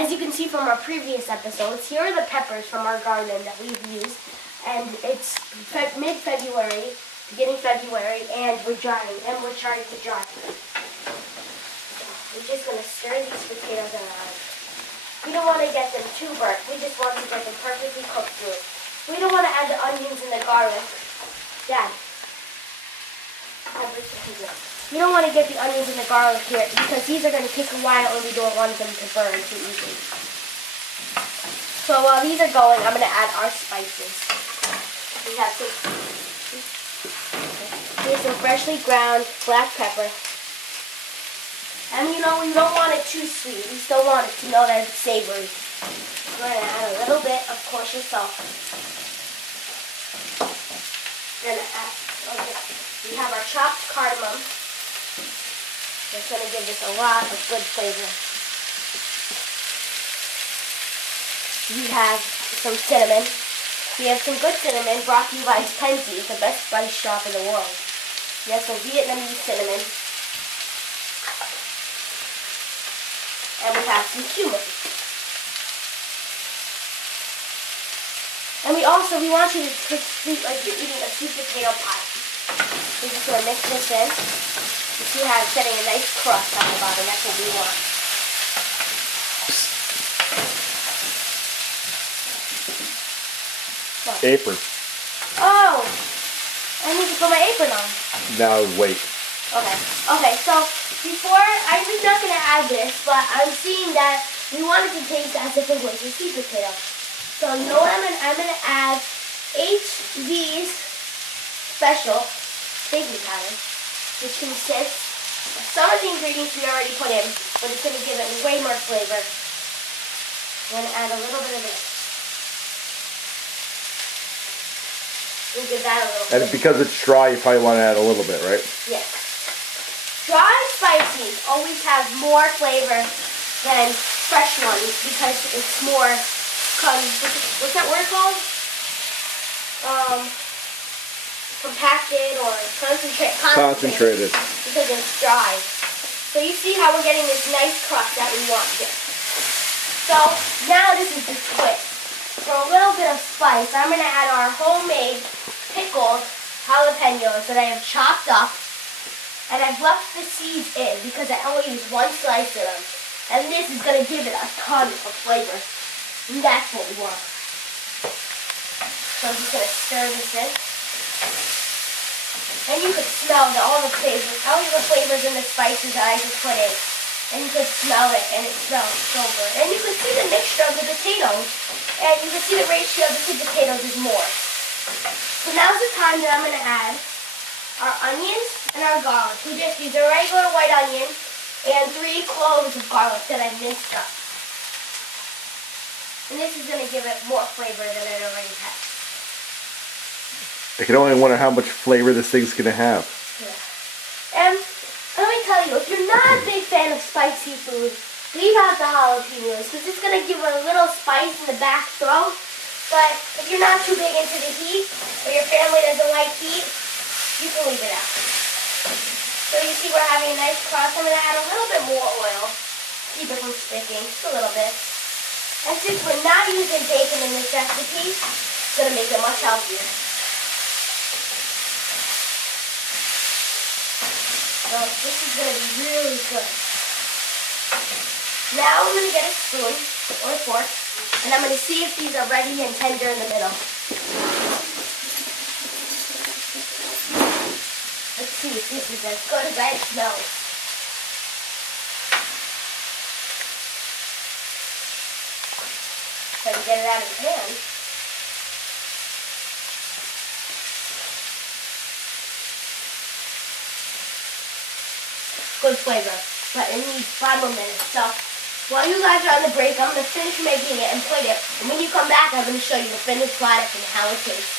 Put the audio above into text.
As you can see from our previous episodes, here are the peppers from our garden that we've used. And it's mid-February, beginning February, and we're trying to dry. We're just going to stir these potatoes around. We don't want to get them too burnt. We just want to get them perfectly cooked through. We don't want to add the onions and the garlic. Dad. We don't want to get the onions and the garlic here because these are going to take a while and we don't want them to burn too easily. So while these are going, I'm going to add our spices. We have here's some freshly ground black pepper. And you know, we don't want it too sweet. We still want it to know that it's savory. We're going to add a little bit of kosher salt. We're going to add, we have our chopped cardamom. It's going to give this a lot of good flavor. We have some cinnamon. We have some good cinnamon brought to you by Spency, the best spice shop in the world. We have some Vietnamese cinnamon. And we have some cumin. And we want you to treat like you're eating a sweet potato pie. We're just going to mix this in. You see how it's setting a nice crust on the bottom. That's what we want. What? Apron. Oh! I need to put my apron on. Now wait. Okay, so before, I was not going to add this, but I'm seeing that we want it to taste as if it was a sweet potato. So you know what I'm going to add HV's special baking powder, which consists of some of the ingredients we already put in, but it's going to give it way more flavor. I'm going to add a little bit of this. We'll give that a little flavor. And because it's dry, you probably want to add a little bit, right? Yes. Dry spices always have more flavor than fresh ones because it's more, what's that word called? Compacted or concentrated. Because it's dry. So you see how we're getting this nice crust that we want here. So now this is the twist. For a little bit of spice, I'm going to add our homemade pickled jalapenos that I have chopped up. And I've left the seeds in because I only use one slice of them. And this is going to give it a ton of flavor. And that's what we want. So I'm just going to stir this in. And you could smell all the flavors and the spices that I just put in. And you could smell it, and it smells so good. And you could see the mixture of the potatoes. And you could see the ratio of the two potatoes is more. So now's the time that I'm going to add our onions and our garlic. We just use a regular white onion and 3 cloves of garlic that I minced up. And this is going to give it more flavor than it already has. I can only wonder how much flavor this thing's going to have. Yeah. And let me tell you, if you're not a big fan of spicy food, leave out the jalapenos because it's going to give it a little spice in the back throat. But if you're not too big into the heat, or your family doesn't like heat, you can leave it out. So you see we're having a nice crust. I'm going to add a little bit more oil. Keep it from sticking, just a little bit. And since we're not using bacon in this recipe, it's going to make it much healthier. So this is going to be really good. Now I'm going to get a spoon or a fork, and I'm going to see if these are ready and tender in the middle. Let's see if this is as good as it smells. Try to get it out of the pan. Good flavor, but it needs 5 more minutes. So while you guys are on the break, I'm going to finish making it and plate it. And when you come back, I'm going to show you the finished product and how it tastes.